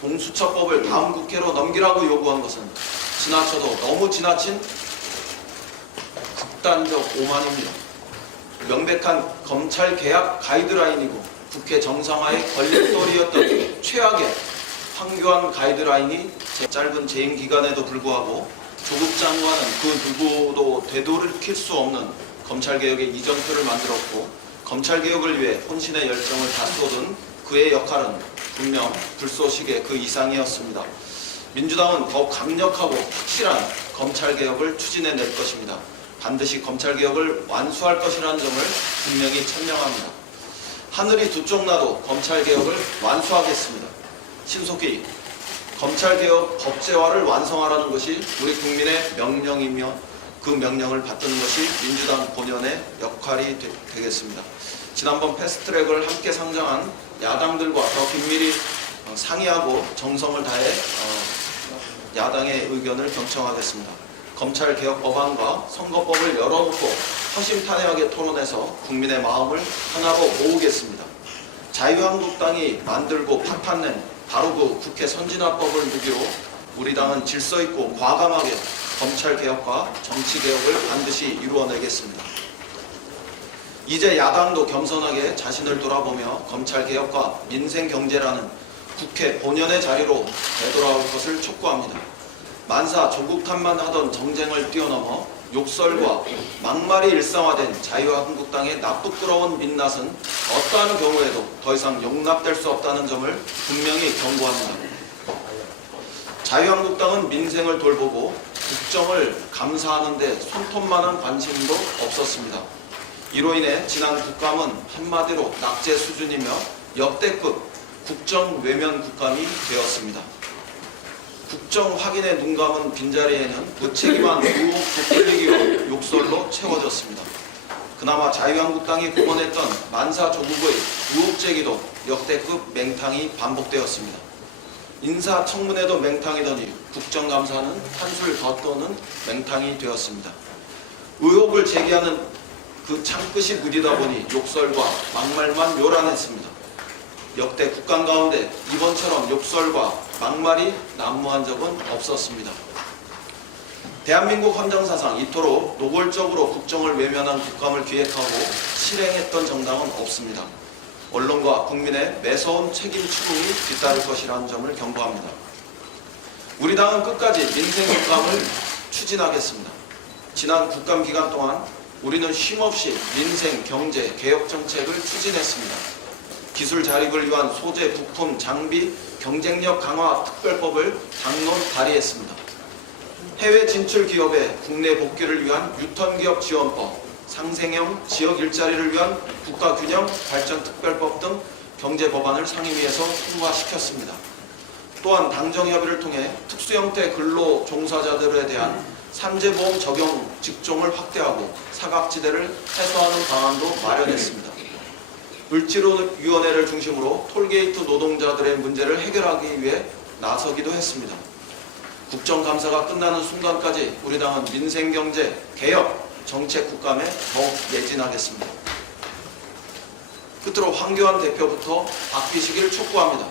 공수처법을 다음 국회로 넘기라고 요구한 것은 지나쳐도 너무 지나친 극단적 오만입니다. 명백한 검찰 개혁 가이드라인이고 국회 정상화의 걸림돌이었던 최악의 황교안 가이드라인이 짧은 재임 기간에도 불구하고 조국 장관은 그 누구도 되돌이킬 수 없는 검찰개혁의 이정표를 만들었고 검찰개혁을 위해 혼신의 열정을 다 쏟은 그의 역할은 분명 불쏘시개 그 이상이었습니다. 민주당은 더욱 강력하고 확실한 검찰개혁을 추진해낼 것입니다. 반드시 검찰개혁을 완수할 것이라는 점을 분명히 천명합니다. 하늘이 두 쪽 나도 검찰개혁을 완수하겠습니다. 신속히 검찰개혁 법제화를 완성하라는 것이 우리 국민의 명령이며 그 명령을 받드는 것이 민주당 본연의 역할이 되겠습니다. 지난번 패스트트랙을 함께 상정한 야당들과 더 긴밀히 상의하고 정성을 다해 야당의 의견을 경청하겠습니다. 검찰개혁 법안과 선거법을 열어놓고 허심탄회하게 토론해서 국민의 마음을 하나로 모으겠습니다. 자유한국당이 만들고 파탄낸 바로 그 국회 선진화법을 무기로 우리 당은 질서 있고 과감하게 검찰개혁과 정치개혁을 반드시 이루어내겠습니다. 이제 야당도 겸손하게 자신을 돌아보며 검찰개혁과 민생경제라는 국회 본연의 자리로 되돌아올 것을 촉구합니다. 만사 조국 탓만 하던 정쟁을 뛰어넘어 욕설과 막말이 일상화된 자유한국당의 나쁘끄러운 민낯은 어떠한 경우에도 더 이상 용납될 수 없다는 점을 분명히 경고합니다. 자유한국당은 민생을 돌보고 국정을 감사하는 데 손톱만한 관심도 없었습니다. 이로 인해 지난 국감은 한마디로 낙제 수준이며 역대급 국정 외면 국감이 되었습니다. 국정 확인에 눈감은 빈자리에는 무책임한 의혹 부풀리기와 욕설로 채워졌습니다. 그나마 자유한국당이 공언했던 만사 조국의 의혹 제기도 역대급 맹탕이 반복되었습니다. 인사청문회도 맹탕이더니 국정감사는 한술 더 떠는 맹탕이 되었습니다. 의혹을 제기하는 그 창끝이 무디다 보니 욕설과 막말만 요란했습니다. 역대 국감 가운데 이번처럼 욕설과 막말이 난무한 적은 없었습니다. 대한민국 헌정사상 이토록 노골적으로 국정을 외면한 국감을 기획하고 실행했던 정당은 없습니다. 언론과 국민의 매서운 책임 추궁이 뒤따를 것이라는 점을 경고합니다. 우리 당은 끝까지 민생 국감을 추진하겠습니다. 지난 국감 기간 동안 우리는 쉼없이 민생, 경제, 개혁 정책을 추진했습니다. 기술 자립을 위한 소재, 부품, 장비, 경쟁력 강화 특별법을 당론 발의했습니다. 해외 진출 기업의 국내 복귀를 위한 유턴기업 지원법, 상생형 지역 일자리를 위한 국가균형 발전 특별법 등 경제 법안을 상임위에서 통과시켰습니다. 또한 당정협의를 통해 특수형태 근로 종사자들에 대한 산재보험 적용 직종을 확대하고 사각지대를 해소하는 방안도 마련했습니다. 을지로위원회를 중심으로 톨게이트 노동자들의 문제를 해결하기 위해 나서기도 했습니다. 국정감사가 끝나는 순간까지 우리 당은 민생경제, 개혁, 정책 국감에 더욱 예진하겠습니다. 끝으로 황교안 대표부터 바뀌시기를 촉구합니다.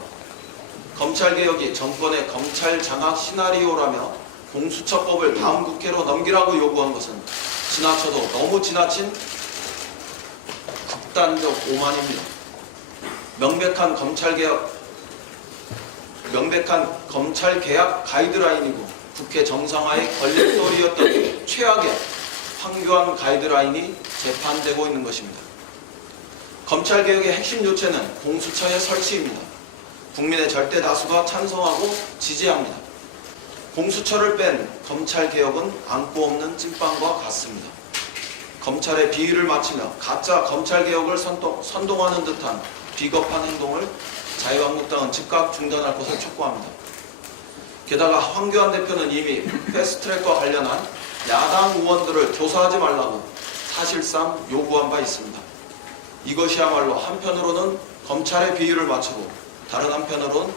검찰개혁이 정권의 검찰 장악 시나리오라며 공수처법을 다음 국회로 넘기라고 요구한 것은 지나쳐도 너무 지나친 극단적 오만입니다. 명백한 검찰 개혁 가이드라인이고 국회 정상화의 걸림돌이었던 최악의 황교안 가이드라인이 재판되고 있는 것입니다. 검찰개혁의 핵심 요체는 공수처의 설치입니다. 국민의 절대 다수가 찬성하고 지지합니다. 공수처를 뺀 검찰개혁은 안고 없는 찐빵과 같습니다. 검찰의 비위를 맞추며 가짜 검찰개혁을 선동하는 듯한 비겁한 행동을 자유한국당은 즉각 중단할 것을 촉구합니다. 게다가 황교안 대표는 이미 패스트트랙과 관련한 야당 의원들을 조사하지 말라고 사실상 요구한 바 있습니다. 이것이야말로 한편으로는 검찰의 비위를 맞추고 다른 한편으로는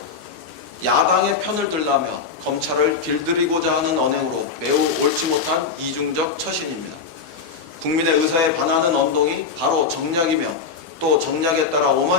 야당의 편을 들라며 검찰을 길들이고자 하는 언행으로 매우 옳지 못한 이중적 처신입니다. 국민의 의사에 반하는 언동이 바로 정략이며 또 정략에 따라 오만